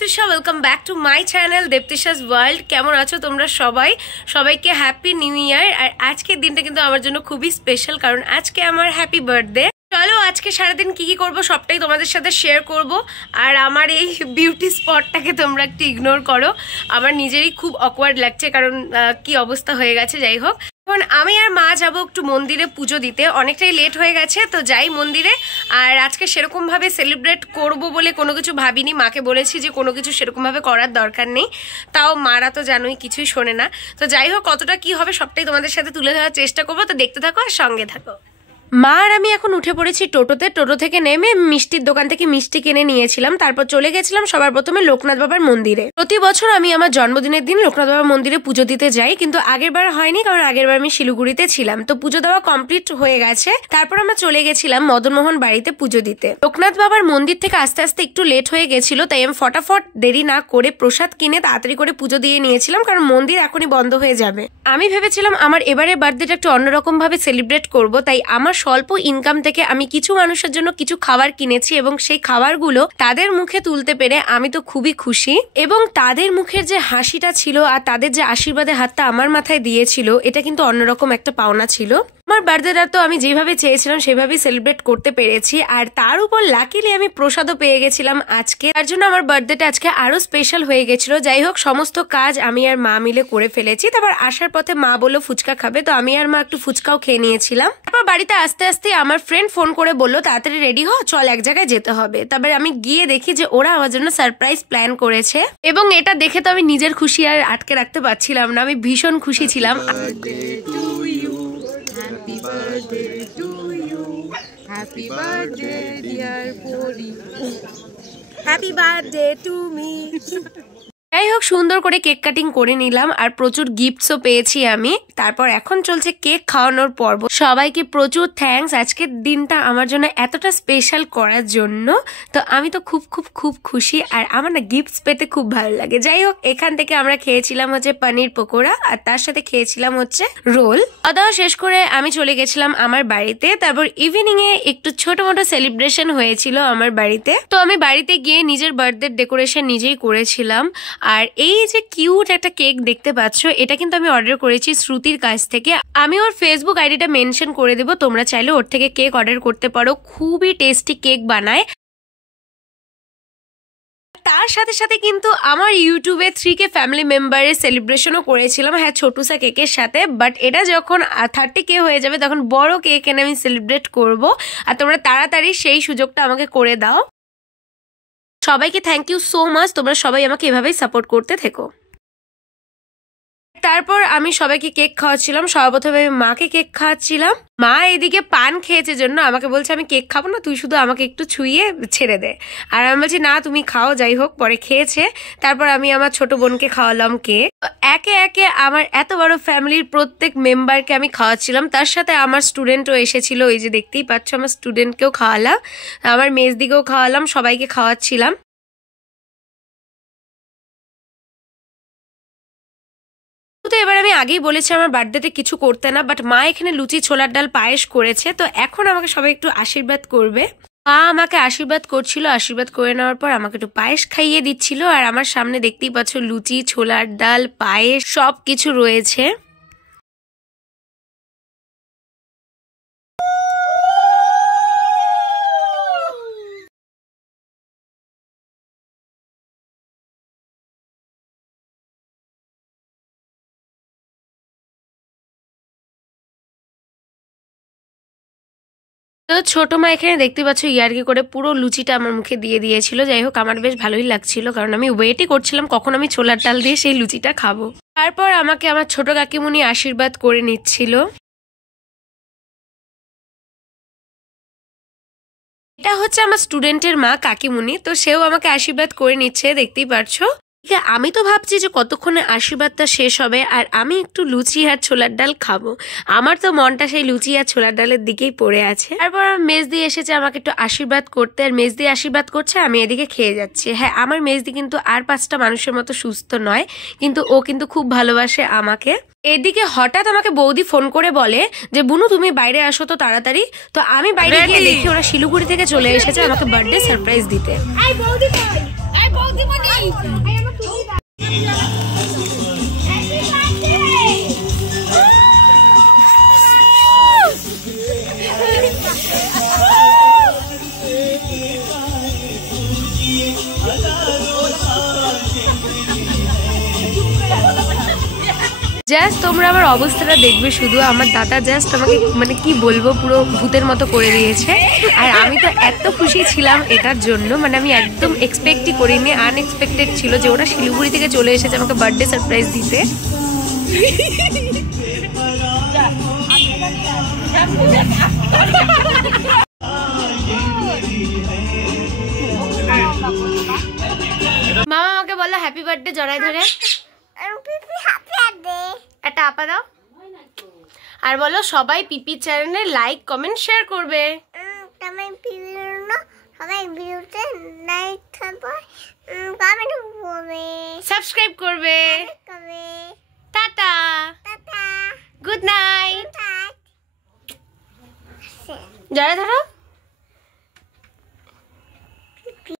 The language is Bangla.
দেবতিশা, welcome back to my channel Debtisha's world. কেমন আছো তোমরা সবাই? সবাইকে হ্যাপি নিউ ইয়ার। আর আজকের দিনটা কিন্তু আমার জন্য খুবই স্পেশাল, কারণ আজকে আমার হ্যাপি বার্থডে। চলো আজকে সারাদিন কি কি করবো সবটাই তোমাদের সাথে শেয়ার করব। আর আমার এই বিউটি স্পটটাকে তোমরা একটু ইগনোর করো, আমার নিজেরই খুব অকওয়ার্ড লাগছে, কারণ কি অবস্থা হয়ে গেছে। যাই হোক, এখন আমি আর মা যাবো একটু মন্দিরে পুজো দিতে, অনেকটাই লেট হয়ে গেছে, তো যাই মন্দিরে। আর আজকে সেরকম ভাবে সেলিব্রেট করব বলে কোনো কিছু ভাবিনি, মাকে বলেছি যে কোনো কিছু সেরকম ভাবে করার দরকার নেই, তাও মারা তো জানোই কিছুই শোনে না। তো যাই হোক, কতটা কি হবে সবটাই তোমাদের সাথে তুলে ধরার চেষ্টা করবো, তো দেখতে থাকো আর সঙ্গে থাকো। মা আর আমি এখন উঠে পড়েছি টোটোতে। টোটো থেকে নেমে মিষ্টির দোকান থেকে মিষ্টি কিনে নিয়েছিলাম, তারপর চলে গেছিলাম সবার প্রথমে লোকনাথ বাবার মন্দিরে। প্রতি বছর আমি আমার জন্মদিনের দিন লোকনাথ বাবার মন্দিরে পুজো দিতে যাই, কিন্তু আগের বার হয়নি, কারণ আগের বার আমি শিলিগুড়িতে ছিলাম। তো পুজো দেওয়া কমপ্লিট হয়ে গেছে, তারপর আমরা চলে গেছিলাম মদনমোহন বাড়িতে পুজো দিতে। লোকনাথ বাবার মন্দির থেকে আস্তে আস্তে একটু লেট হয়ে গেছিল, তাই আমি ফটাফট দেরি না করে প্রসাদ কিনে তাড়াতাড়ি করে পুজো দিয়ে নিয়েছিলাম, কারণ মন্দির এখনই বন্ধ হয়ে যাবে। আমি ভেবেছিলাম আমার এবারের বার্থডেটা একটু অন্যরকম ভাবে সেলিব্রেট করব, তাই আমার স্বল্প ইনকাম থেকে আমি কিছু মানুষের জন্য কিছু খাবার কিনেছি, এবং সেই খাবারগুলো তাদের মুখে তুলতে পেরে আমি তো খুবই খুশি। এবং তাদের মুখের যে হাসিটা ছিল আর তাদের যে আশীর্বাদের হাতটা আমার মাথায় দিয়েছিল, এটা কিন্তু অন্যরকম একটা পাওনা ছিল। আমার বার্থডেটা তো আমি যেভাবে চেয়েছিলাম সেভাবেই সেলিব্রেট করতে পেরেছি, আর তার উপর লাকিলি আমি প্রসাদও পেয়ে গেছিলাম আজকে, তার জন্য আমার বার্থডেটা আজকে আরো স্পেশাল হয়ে গেছিল। যাই হোক, সমস্ত কাজ আমি আর মা মিলে করে ফেলেছি। তারপর আসার পথে মা বললো ফুচকা খাবে, তো আমি আর মা একটু ফুচকাও খেয়ে নিয়েছিলাম। তারপর বাড়িতে আস্তে আস্তে আমার ফ্রেন্ড ফোন করে বললো তাড়াতাড়ি রেডি হ, চল এক জায়গায় যেতে হবে। তারপর আমি গিয়ে দেখি যে ওরা আমার জন্য সারপ্রাইজ প্ল্যান করেছে, এবং এটা দেখে তো আমি নিজের খুশি আর আটকে রাখতে পারছিলাম না, আমি ভীষণ খুশি ছিলাম। Happy birthday to you. Happy birthday, dear Puri. Happy birthday to me. যাই হোক, সুন্দর করে কেক কাটিং করে নিলাম, আর প্রচুর গিফটসও পেয়েছি আমি। তারপর এখন চলছে কেক খাওয়ানোর পর্ব। সবাইকে প্রচুর থ্যাঙ্কস আজকের দিনটা আমার জন্য এতটা স্পেশাল করার জন্য। তো আমি তো খুব খুব খুব খুশি, আর আমার না গিফটস পেতে খুব ভালো লাগে। যাই হোক, এখান থেকে আমরা খেয়েছিলাম হচ্ছে পনির পকোড়া, আর তার সাথে খেয়েছিলাম হচ্ছে রোল। খাওয়া শেষ করে আমি চলে গেছিলাম আমার বাড়িতে। তারপর ইভিনিং এ একটু ছোট মোটো সেলিব্রেশন হয়েছিল আমার বাড়িতে, তো আমি বাড়িতে গিয়ে নিজের বার্থডে ডেকোরেশন নিজেই করেছিলাম। আর এই যে কিউট একটা কেক দেখতে পাচ্ছ, এটা কিন্তু আমি অর্ডার করেছি শ্রুতির কাছ থেকে। আমি ওর ফেসবুক আইডিটা মেনশন করে দেবো, তোমরা চাইলে ওর থেকে কেক অর্ডার করতে পারো। খুবই টেস্টি কেক বানায়। তার সাথে সাথে কিন্তু আমার ইউটিউবে 3K ফ্যামিলি মেম্বারের সেলিব্রেশনও করেছিলাম, হ্যাঁ ছোটুসা কেকের সাথে। বাট এটা যখন 30K হয়ে যাবে তখন বড় কেক এনে আমি সেলিব্রেট করব, আর তোমরা তাড়াতাড়ি সেই সুযোগটা আমাকে করে দাও। সবাইকে থ্যাংক ইউ সো মাচ, তোমরা সবাই আমাকে এভাবেই সাপোর্ট করতে থেকো। তারপর আমি সবাইকে কেক খাওয়াচ্ছিলাম, সর্বপ্রথমে মাকে কেক খাওয়াচ্ছিলাম। মা এইদিকে পান খেয়েছে জন্য আমাকে বলছে আমি কেক খাবো না, তুই শুধু আমাকে একটু ছুঁয়ে ছেড়ে দে। আর আমি বলছি না তুমি খাও। যাই হোক, পরে খেয়েছে। তারপর আমি আমার ছোট বোনকে খাওয়ালাম কেক। একে একে আমার এত বড় ফ্যামিলির প্রত্যেক মেম্বারকে আমি খাওয়াচ্ছিলাম, তার সাথে আমার স্টুডেন্টও এসেছিল, ওই যে দেখতেই পাচ্ছ আমার স্টুডেন্টকেও খাওয়ালাম, আমার মেজদিকেও খাওয়ালাম, সবাইকে খাওয়াচ্ছিলাম। তো এবার আমি আগেই বলেছি আমার বার্থডেতে কিছু করতে না, বাট মা এখানে লুচি ছোলার ডাল পায়েস করেছে, তো এখন আমাকে সবাই একটু আশীর্বাদ করবে। মা আমাকে আশীর্বাদ করছিল, আশীর্বাদ করে নেওয়ার পর আমাকে একটু পায়েস খাইয়ে দিচ্ছিল। আর আমার সামনে দেখতেই পাচ্ছ লুচি ছোলার ডাল পায়েস সব কিছু রয়েছে। তো ছোট মা এখানে দেখতে পাচ্ছ ইয়ার্কি করে পুরো লুচিটা আমার মুখে দিয়ে দিয়েছিল। যাই হোক, আমার বেশ ভালোই লাগছিল, কারণ আমি ওয়েটই করছিলাম কখন আমি ছোলার ডাল দিয়ে সেই লুচিটা খাবো। তারপর আমাকে আমার ছোট কাকিমুনি আশীর্বাদ করে নিচ্ছিল। এটা হচ্ছে আমার স্টুডেন্টের মা কাকিমুনি, তো সেও আমাকে আশীর্বাদ করে নিচ্ছে, দেখতেই পারছো। আমি তো ভাবছি যে কতক্ষণে আশীর্বাদটা শেষ হবে আর আমি একটু লুচি আর ছোলার ডাল খাবো। আমার তো মনটা সেই লুচি আর ছোলার ডালের দিকেই পড়ে আছে। তারপর আমার মেজদি এসেছে আমাকে একটু আশীর্বাদ করতে, আর মেজদি আশীর্বাদ করছে, আমি এদিকে খেয়ে যাচ্ছি। হ্যাঁ, আমার মেজদি কিন্তু আর 5টা মানুষের মতো সুস্থ নয়, কিন্তু ও কিন্তু খুব ভালোবাসে আমাকে। এদিকে হঠাৎ আমাকে বৌদি ফোন করে বলে যে বুনু তুমি বাইরে আসো তো তাড়াতাড়ি। তো আমি বাইরে গিয়ে দেখি ওরা শিলিগুড়ি থেকে চলে এসেছে আমাকে বার্থডে সারপ্রাইজ দিতে। জাস্ট তোমরা আমার অবস্থাটা দেখবে শুধু। আমার দাদা জাস্ট আমাকে মানে কি বলবো পুরো ভূতের মতো করে দিয়েছে। আর আমি তো এত খুশি ছিলাম এটার জন্য, মানে আমি একদম এক্সপেক্টই করিনি, আনএক্সপেক্টেড ছিল যে ওরা শিলিগুড়ি থেকে চলে এসেছে আমাকে বার্থডে সারপ্রাইজ দিতে। মামা আমাকে বললো হ্যাপি বার্থডে জড়াই ধরে, একটা আপা দাও, আর বলো সবাই পিপি চ্যানেলে লাইক কমেন্ট শেয়ার করবে। সাবস্ক্রাইব করবে। Tata, good night. জড়াই ধরো।